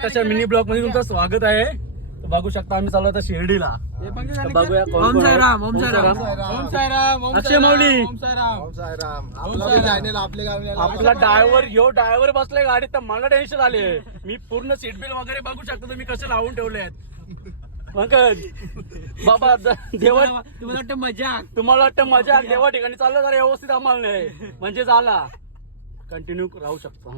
छोट्याशा mini blog मध्ये तुमचं स्वागत आहे. तर बघू शकता आम्ही चाललो आता शिर्डीला. तर बघूया कोण कोण आहे. अक्षय माऊली आपला ड्रायव्हर बसलाय गाडीत तर मला टेन्शन आले. मी पूर्ण सीट बिल वगैरे बघू शकतो तुम्ही कसे लावून ठेवले आहेत. पंकज बाबा देवा तुम्हाला वाटतं मजा देवा ठिकाणी चाललं जरा व्यवस्थित आम्हाला नाही म्हणजे झाला कंटिन्यू राहू शकतो.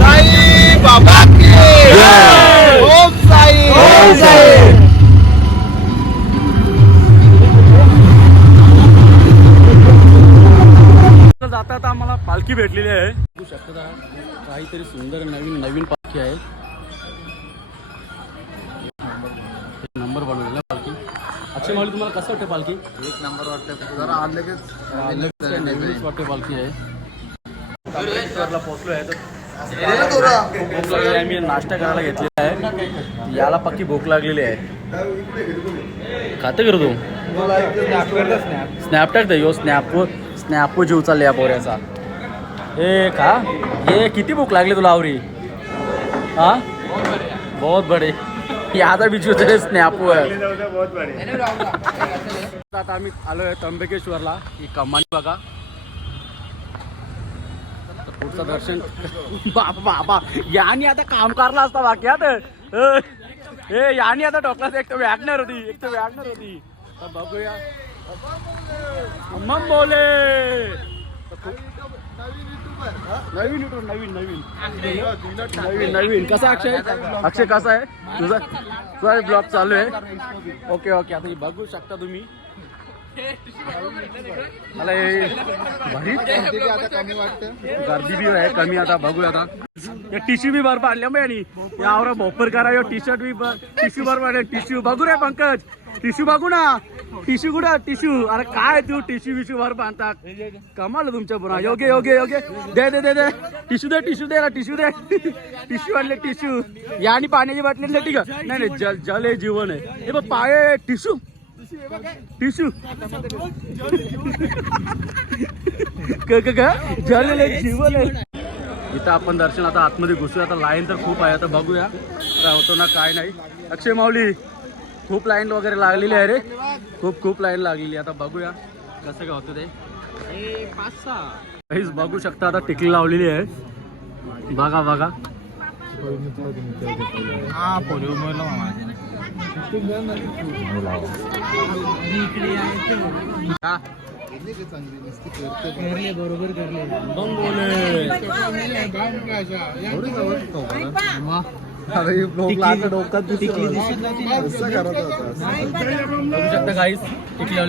साई बाबा की ओम साई ओम साई. जाता आता आम्हाला पालखी भेटलेली आहे. बघू शकता काहीतरी सुंदर नवीन पालखी आहे. नंबर बनवलेला पालखी. अक्षय माऊली तुम्हाला कसं वाटतं पालखी? एक नंबर वाटतं. जरा लगेच वाटते पालखी आहे. पोहोचलो आहे तर आम्ही नाश्ता करायला घेतलेला आहे. याला पक्की भूक लागलेली आहे. खाते करू तू स्नॅप टाक यो स्नॅप जीव चालले या पोऱ्याचा. हे खा हे किती भूक लागली तुला आवरी? हा बहुत बडे याचा बिजू स्नॅप. आता आम्ही आलोय त्र्यंबकेश्वरला. ही कमानी बघा. पुढचं दर्शन बाबा यानी आता काम करला असता बाकी हे यानी आता डॉक्टर एक तर वॅगनर होती तर बघूया मग बोले नवीन कसा अक्षय कसा आहे तुझा ब्लॉग चालू आहे. ओके आता बघू शकता तुम्ही. मला भारी कमी वाटतं. गर्दी बी आहे कमी. आता बघूया आता टिश्यू बी बरोबर आणल्या मग आणि यावर भोपर करा. टी शर्ट बी टिश्यू बरोबर टिश्यू बघू रे पंकज. टिश्यू बघू ना. टिश्यू कुठं टिश्यू? अरे काय तू टिश्यू बरोबर बांधता कमाल तुमच्या पुन्हा. योग्य दे टिश्यू दे टिश्यू आणले. टिश्यू या आणि पाण्याची बाटली ठीक आहे. नाही जल हे जीवन आहे. हे बघ पाय टिश्यू जल जीवन आहे. इथं आपण दर्शन आता आतमध्ये घुसूया. आता लाईन तर खूप आहे. आता बघूया काय होतो ना काय नाही. अक्षय माऊली खूप लाईन वगैरे लागलेली आहे रे. खूप लाईन लागलेली. आता बघूया कसं काय होतं ते. 5-6 बघू शकता. आता टिकली लावलेली आहे. बघा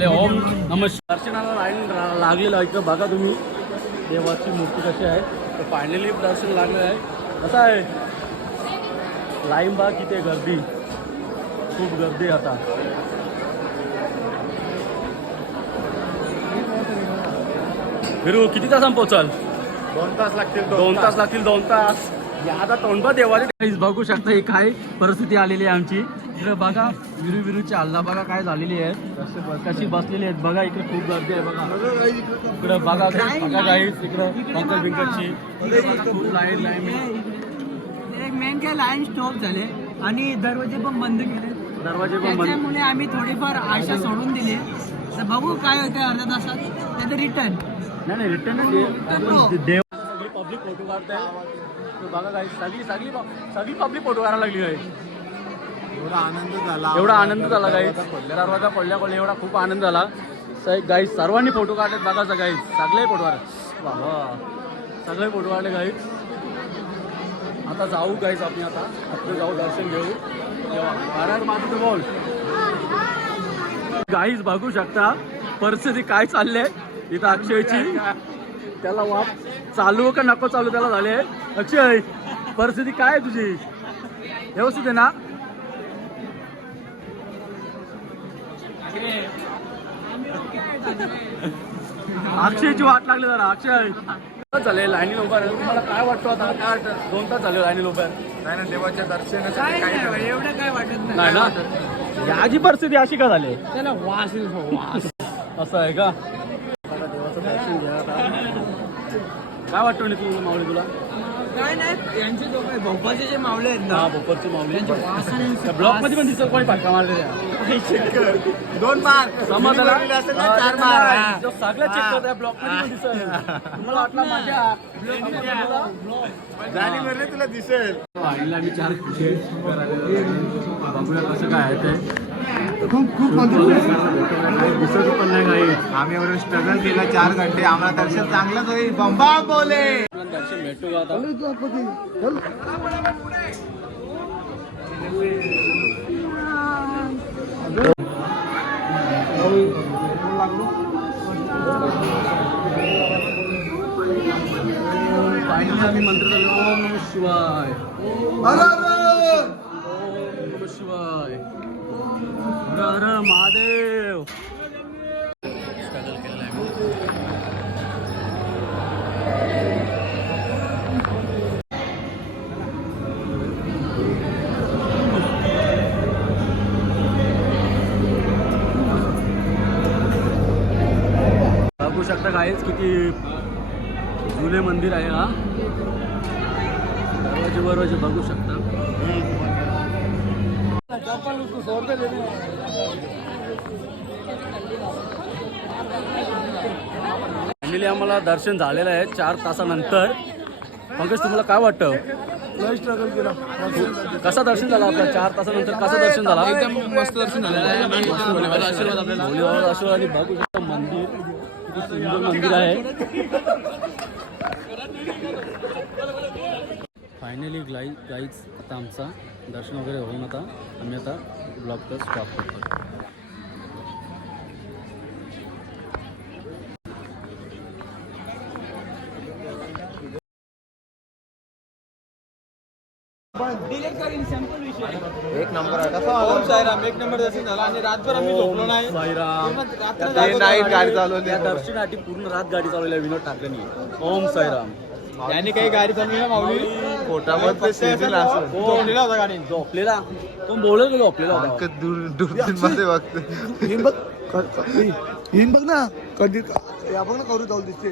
ओम नमस्कार. दर्शनाला लाईन लागलेलं आहे. बघा तुम्ही देवाची मूर्ती कशी आहे. तर फायनली दर्शन लागलेलं आहे. कसं आहे लाईन बघा किती गर्दी. खूप गर्दी आता. विरू किती तासांनी पोहोचाल? 2 तास लागतील. 2 तास. आता तोंडबा देवाचे बघू शकता. ही काय परिस्थिती आलेली आहे आमची. इकडे बघा विरूची हल्ला बघा काय झालेली आहे. कशी बसलेली आहेत बघा. इकडे खूप गर्दी आहे बघा. इकडे बघा गाईस. इकडे पंकज बिंकजची खूप लाईन एक मेन काय लाईन स्टॉप झाले आणि दरवाजे पण बंद केले. त्याच्यामुळे आम्ही थोडीफार आशा सोडून दिली. तर बघू काय होते अर्ध्या तासात. त्याचं रिटर्न नाही देव सगळी पब्लिक फोटो काढताय. बघा काही सगळी पब्लिक फोटो काढायला लागली आहे. एवढा आनंद झाला गाईस. दरवाजा पडल्या एवढा खूप आनंद झाला गाईस. सर्वांनी फोटो काढले बघायचा गाईस. सगळे फोटो काढले बाबा. सगळे फोटो काढले गाईस. आता जाऊ गाईस आपण. आता जाऊ दर्शन घेऊ. बोल गाईस बघू शकता परिस्थिती काय चालले इथं. अक्षयची त्याला वाप चालू का नको चालू त्याला झाले. अक्षय परिस्थिती काय आहे तुझी? व्यवस्थित आहे ना? अक्षयची वाट लागली जरा. अक्षय झाले लाईनी उभा आहे. तुम्हाला काय वाटतं आता? काय 2 तास झाले लाईनी उभा आहे. नाही ना देवाच्या दर्शनाचं एवढं काय वाटत नाही ना. याची परिस्थिती अशी का झाली? त्याला वास असं आहे का? देवाचं दर्शन घ्या. काय वाटतं तू माऊली तुला? काय नाही यांचे दोघे भोपाळचे जे मावळे आहेत ना हा भोपरचे माऊली त्यांच्या वासाने त्या ब्लॉक मध्ये पण दिसत कोणी फटका मारले त्या 2 मार समाजाला असेल ना 4 मार सगळं चेक करतो त्या ब्लॉक मध्ये पण दिसत तुम्हाला वाटलं माझ्या जाणी म्हणले तुला दिसेल वाढीला आम्ही 4 खिडकी बघूया कसं काय आहे ते खूप दिसत पण नाही काही आम्ही एवढं स्ट्रगल केला 4 घंटे आम्हाला दर्शन चांगलंच होईल बंबा बोले दर्शन भेटू का आता फायनली आम्ही मंत्र झालो ओम नमः शिवाय ओम नमः शिवाय हर हर महादेव स्ट्रगल केलेला आहे बघू शकता काहीच किती जुने मंदिर आहे हा दरवाजे बघू शकता फायनली आम्हाला दर्शन झालेलं आहे 4 तासानंतर. पंकज तुम्हाला काय वाटतं स्ट्रगल केला कसं दर्शन झालं आपलं 4 तासानंतर कसं दर्शन झालं एकदम मस्त दर्शन झालेलं आहे आशीर्वाद आणि बघू शकता मंदिर किती सुंदर मंदिर आहे. फायनली गाईज आता आमचा दर्शन वगैरे होऊन आता आम्ही आता ब्लॉगचा स्टॉप करतो. एक नंबर एक नंबर दर्शन झाला आणि रातभर आम्ही झोपलो नाही नाईट गाडी चालवली त्या दर्शनासाठी पूर्ण रात गाडी चालवली आहे विनोद ठाकरेंनी. ओम साईराम त्यांनी काही गाडी चालवली ना माऊली पोटामध्ये शिजला असं झोपलेला होता गाडी झोपलेला तो बोलत गेलो झोपलेला होता. दूरबीन मध्ये बघतो बघ ना कधी आपण ना करू जाऊ दिसते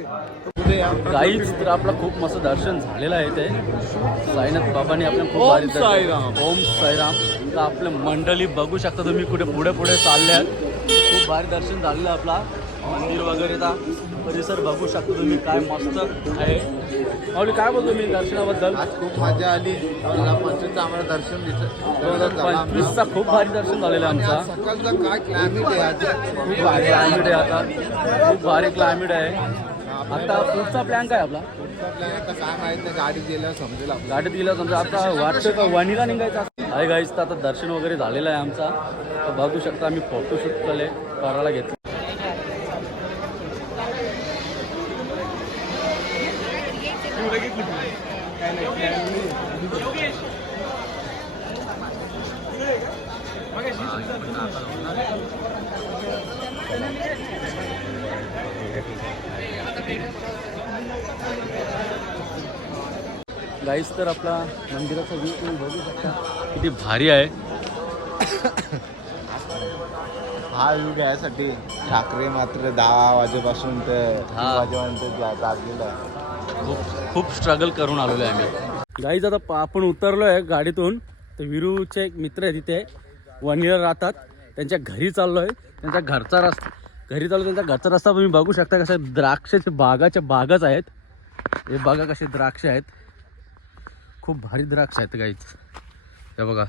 काहीच तर आपलं खूप मस्त दर्शन झालेलं आहे ते साईनाथ बाबांनी आपलं खूप भारी दर्शन. ओम साईराम तर आपलं मंडळी बघू शकता तुम्ही कुठे पुढे चालल्यात. खूप भारी दर्शन झालेलं आहे आपला मंदिर वगैरे परिसर बघू शकता तुम्ही काय मस्त आहे. माऊली काय बोलतो मी दर्शनाबद्दल आज खूप मजा आली 2025 आम्हाला दर्शन 2025चा खूप भारी दर्शन झालेलं आहे आमचा. सकाळचा काय क्लायमेट आहे आज खूप भारी क्लायमेट आहे आता खूप भारी क्लायमेट आहे. आता पुढचा प्लॅन काय आपला आता काय माहित नाही गाडी गेल्यावर समजेल आपल्याला गाडीत गेला समजा आता वाटतं का वणीला निघायचं आहे गाईच. तर आता दर्शन वगैरे झालेलं आहे आमचा. तर बघू शकता आम्ही फोटोशूट करायला घेतलं. गाईस तर आपला मंदिराचा व्ह्यू तुम्ही बघू शकता किती भारी आहे. हा व्ह्यू घ्यायसाठी ठाकरे मात्र 10 वाजेपासून तर 10 वाजेपर्यंत जागलेला खूप स्ट्रगल करून आलेलो आहे आम्ही. गाईज आता आपण उतरलो आहे गाडीतून. तर विरूचे एक मित्र आहे तिथे वणीला राहतात त्यांच्या घरी चाललो आहे. त्यांच्या घरचा रस्ता तुम्ही बघू शकता कशा द्राक्षाच्या बागाच आहेत. हे बघा कसे द्राक्ष आहेत खूप भारी द्राक्ष आहेत गाईज. हे बघा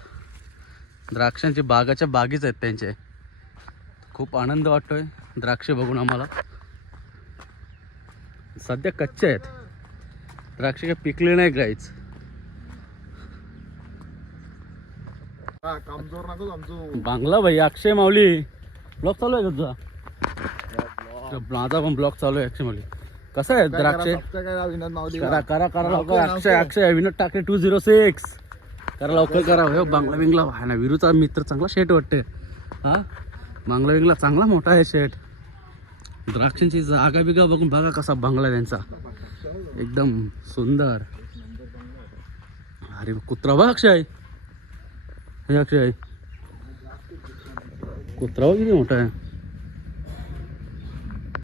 द्राक्षांचे बागीच आहेत त्यांचे. खूप आनंद वाटतोय द्राक्ष बघून आम्हाला. सध्या कच्चे आहेत द्राक्ष काही पिकले नाही गाईज. कामजोर नको बांगला भाई अक्षय माऊली ब्लॉग चालू आहे तुझा. माझा पण ब्लॉग चालू आहे अक्षय माऊली. कसं आहे द्राक्ष करा लवकर. अक्षय विनोद ठाकरे 206 करा लवकर करा. हो बांगला बिंगला आहे ना विरूचा मित्र चांगला शेट वाटते. हा बांगला बिंगला चांगला मोठा आहे शेट. द्राक्षांची जागा बिगा बघून बघा कसा बंगला त्यांचा एकदम सुंदर. अरे कुत्रा बघ अक्षय. हे अक्षय कुत्रा बघ किती मोठा आहे.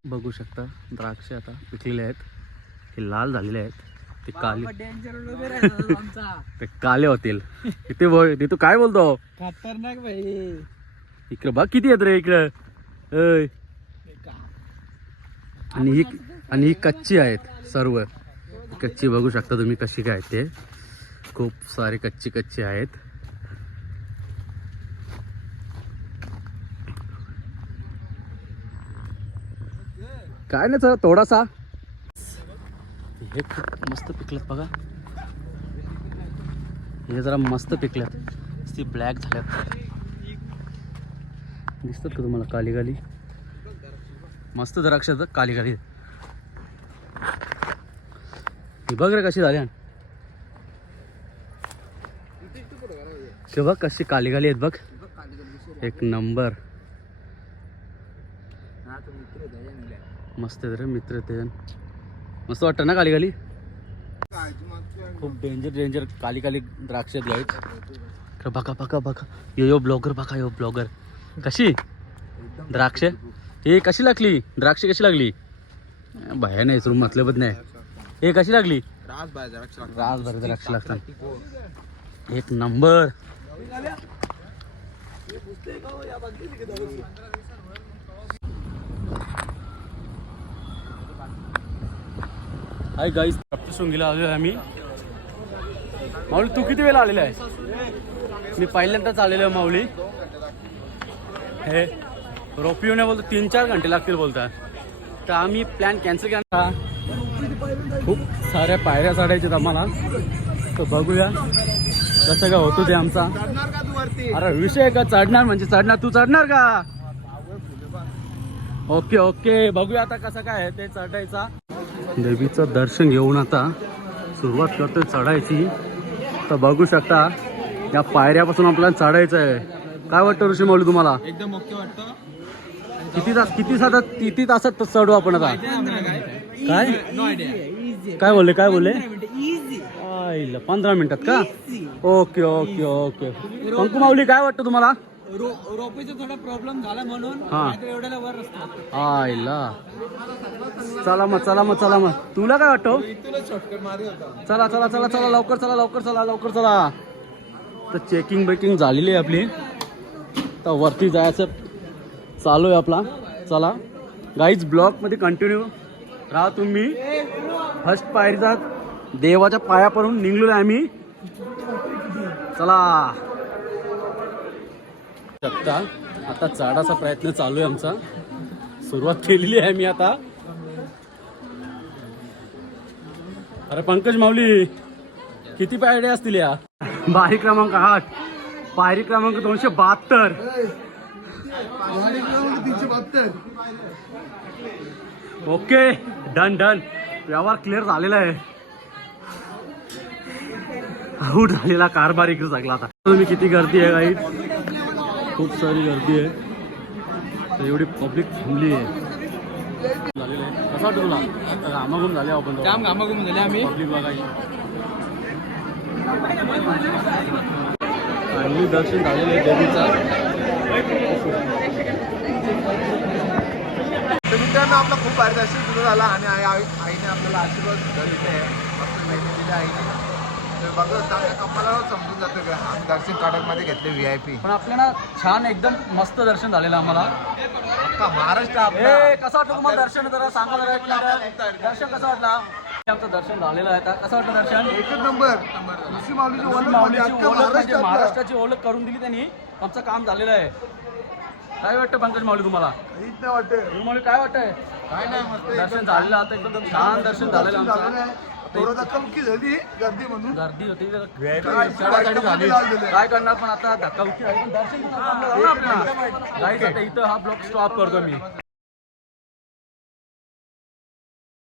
बघू शकता द्राक्ष आता पिकलेले आहेत. हे लाल झालेले आहेत ते काले डेंजर वगैरे आहे आमचा. ते काले होतील ते तू काय बोलतो खतरनाक भाई. इकडे बघ किती येत रे इकडे ऐ. आणि ही कच्ची आहेत सर्व. कच्ची बघू शकता तुम्ही कशी काय ते. खूप सारे कच्ची आहेत. काय नाही थोडासा. हे खूप मस्त पिकलेत बघा. हे जरा मस्त पिकल्यात. ती ब्लॅक झाल्यात. दिसतात का तुम्हाला काली काली. मस्त द्राक्षाचं काली काली. ही बघ रे कशी झाली. ते बघ कशी काली काली आहेत बघ. एक नंबर. मस्त रे मित्र ते. मस्त वाटतं ना काली काली. खूप डेंजर काली काली द्राक्ष आहेत. बघा यो ब्लॉगर बघा. यो ब्लॉगर कशी द्राक्ष. हे कशी लागली द्राक्ष कशी लागली. बाया नाही रूम मतलबच नाही. हे कशी लागली रासभर द्राक्ष लागतात. एक नंबर. हाय गाईस सप्तशृंगीला आलेलो आहे आम्ही. माऊली तू किती वेळा आलेला आहे. मी पहिल्यांदाच आलेलो आहे माऊली. हे रोपिओने बोलतो 3-4 घंटे लागतील बोलतात. तर आम्ही प्लॅन कॅन्सल केला. खूप साऱ्या पायऱ्या चढायच्यात आम्हाला. तर बघूया कसं का होतो ते आमचा. अरे विषय का चढणार म्हणजे चढणार. तू चढणार का. ओके बघूया आता कसं काय आहे ते चढायचा. देवीचं दर्शन घेऊन आता सुरुवात करतोय चढायची. तर बघू शकता या पायऱ्यापासून आपल्याला चढायचं आहे. काय वाटतं ऋषी माऊली तुम्हाला. एकदम ओके वाटतं. किती तासात चढू आपण आता. काय बोलले 15 मिनिटात का. ओके पंकू माऊली काय वाटतं तुम्हाला. रोपीचा थोडा प्रॉब्लेम झाला म्हणून हा. एवढ्याला वर रस्ता. आईला चला मग तुला काय वाटतं. चला लवकर चला. तर चेकिंग झालेली आहे आपली. तर वरती जायचं चालू आहे आपला. चला गाईज ब्लॉग मध्ये कंटिन्यू राहा तुम्ही. फर्स्ट पायरीचा देवाच्या पायापासून निघलो आहे आम्ही. चला शकता आता चढाचा प्रयत्न चालू आहे आमचा. सुरुवात केलेली आहे मी आता. अरे पंकज माऊली किती पायऱ्या असतील या. पायरी क्रमांक 8 पायरी क्रमांक 272. ओके डन व्यवहार क्लिअर झालेला आहे. आऊट झालेला कारभार इकडे सगळा. आता तुम्ही किती गर्दी आहे काही. खूप सारी गर्दी आहे. तर एवढी पब्लिक थांबली आहे. झालेलं आहे कसं वाटतं तुला. घामाघूम झाले आपण. जाम घामाघूम झाले आम्ही. पब्लिक बघायची. चांगली दर्शन झालेलं आहे देवीचा. तर मित्रांनो आपला खूप भारी दर्शन सुरू झाला. आणि आईने आपल्याला आशीर्वाद दिले आहे. मस्त मेहनत दिली आईने. तर बघा चांगल्या कपाला समजून जातं का आम्ही दर्शन काढतमध्ये घेतले VIP. पण आपल्याला छान एकदम मस्त दर्शन झालेलं आम्हाला. महाराष्ट्र कसं वाटलं तुम्हाला दर्शन. जरा सांगा दर्शन कसं वाटलं. आमचं दर्शन झालेलं आहे. कसं वाटलं दर्शन. एकच नंबर. ऋषी माऊलीची ओळख म्हणजे महाराष्ट्राची ओळख करून दिली त्यांनी. आमचं काम झालेलं आहे. काय वाटतं पंकज माऊली तुम्हाला. माऊली काय वाटतंय. काय नाही दर्शन झालेलं आता एकदम छान दर्शन झालेलं आमचं. थोडं धक्काबुक्की झाली गर्दी म्हणून. गर्दी होती चढाचढी झाली. काय करणार पण आता धक्काबुक्की झाली पण दर्शन आपल्याला. इथं हा ब्लॉग स्टॉप करतो मी.